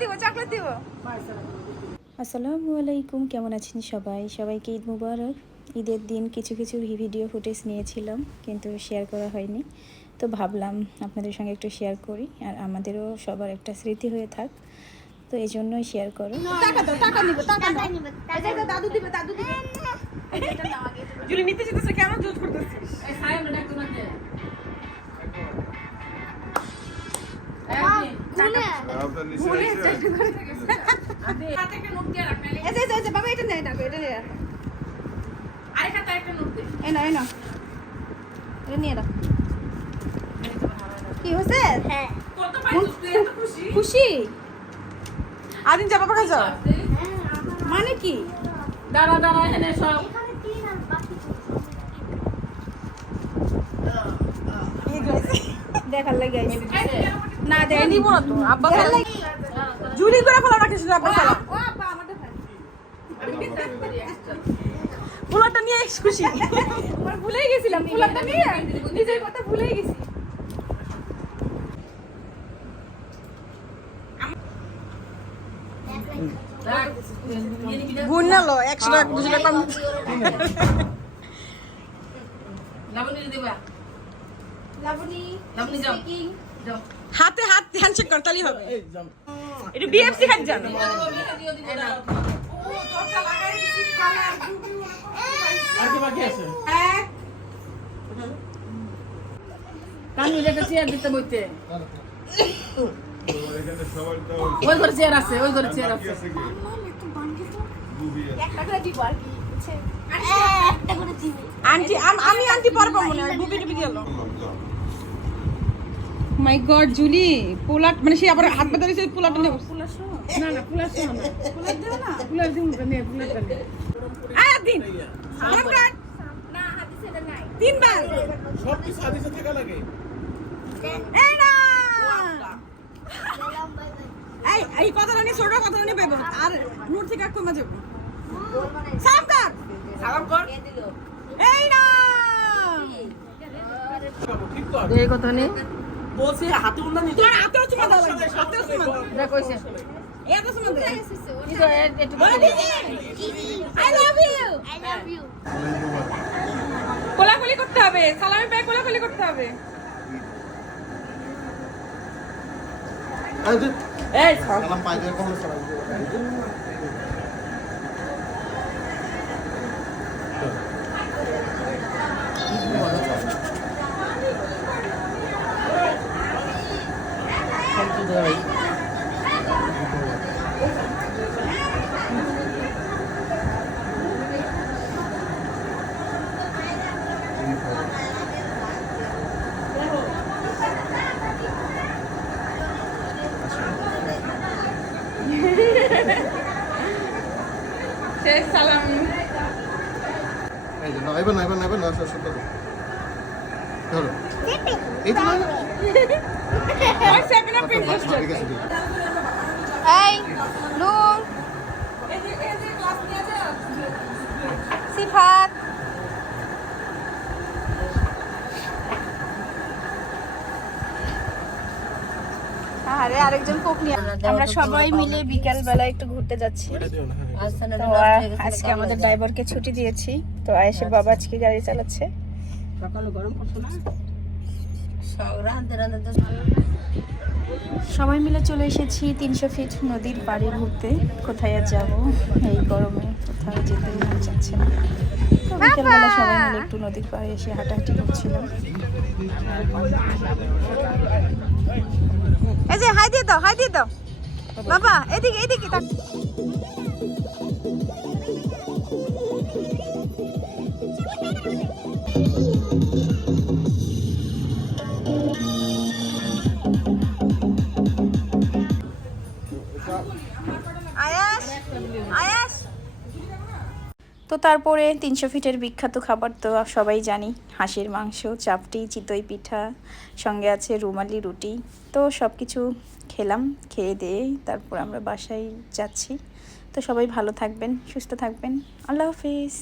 Chocolate দিব আসসালামু আলাইকুম কেমন আছেন সবাই? সবাইকে ঈদ মুবারক। ঈদের দিন কিছু কিছু ভিডিও ফুটেজ নিয়েছিলাম কিন্তু শেয়ার করা হয়নি। তো ভাবলাম আপনাদের সঙ্গে একটু শেয়ার করি আর আমাদেরও সবার একটা স্মৃতি হয়ে থাক। তো এই জন্যই শেয়ার করো। টাকা দাও টাকা নিব টাকা দাদু দিবে দাদু দিবে। নিতে যেতেছে কেন জোর করতেছিস? ভুলে আছে? এই যে এই যে, এই যে বাবা এটা নে এটা এটা নে এই না এই না এটা নিয়ে রাখ কি আদিন যা মানে কি দাঁড়া দাঁড়া এনে সব দেখার লাগে। না দেয় নিব না তো আব্বা জুলি করে ফেলা ফুলাটা নিয়ে খুশি। আমার ভুলেই গেছিলাম ফুলাটা নিয়ে। নিজের কথা ভুলেই গেছি। একশো টাকা দুশো টাকা যাও হাতে হাত হ্যান্ডশেক কর তাহলেই হবে। এটা বিএফসি খাট জানো যেটা চেয়ার দিতে বইতে এখানে ওই ঘরে চেয়ার আছে ওই ঘরে চেয়ার। আন্টি আমি আন্টি পরে পাবো না বুবি টুবি গেল। মাই গড জুলি পোলাট মানে সে আবার হাত পাতা দিয়েছে পোলাট নেব না না সহ না। পোলাট দেব না ফুলার দিন নে। ফুলার দিন আয় দিন গরম কর তিনবার। সব কিছু আদিতে থাকা লাগে? এই না। এই এই কথাটা নিয়ে ছোট কথাটা নিয়ে পাইব আর নোট থেকে আর কমে যাব। সালাম কর। সালাম কর। এই না। এই কথা নেই বলছি হাতে উন্না নিতে তোর হাতেও চুমা দাও হাতেও চুমা দাও যা কইছে এত চুমা দে এই তো এ- একটু আই লাভ ইউ কোলাকুলি করতে হবে সালামি পায়ে কোলাকুলি করতে হবে। এই শেষ সালাম এই যে, না, এবার না, এবার না, এবার না। ধরো। এই তো এই নূর সিফাত আরে আরেকজন কোক নিয়ে আমরা সবাই মিলে বিকেল বেলা একটু ঘুরতে যাচ্ছি। তো আজকে আমাদের ড্রাইভারকে ছুটি দিয়েছি। তো আয়েশের বাবা আজকে গাড়ি চালাচ্ছে। সকালে গরম করছ না সবাই মিলে চলে এসেছি তিনশো ফিট নদীর পাড়ে ঘুরতে। কোথায় আর যাব? এই গরমে কোথাও যেতে মন চাচ্ছে না। তো বিকেলবেলা সবাই মিলে একটু নদীর পাড়ে এসে হাঁটাহাঁটি করছিলাম। এই যে হাই দিয়ে দাও হাই দিয়ে দাও। বাবা এদিকে এদিকে তো তারপরে তিনশো ফিটের বিখ্যাত খাবার তো সবাই জানি। হাঁসের মাংস, চাপটি, চিতই পিঠা, সঙ্গে আছে রুমালি রুটি। তো সব কিছু খেলাম, খেয়ে দিয়ে তারপর আমরা বাসায় যাচ্ছি। তো সবাই ভালো থাকবেন, সুস্থ থাকবেন। আল্লাহ হাফিজ।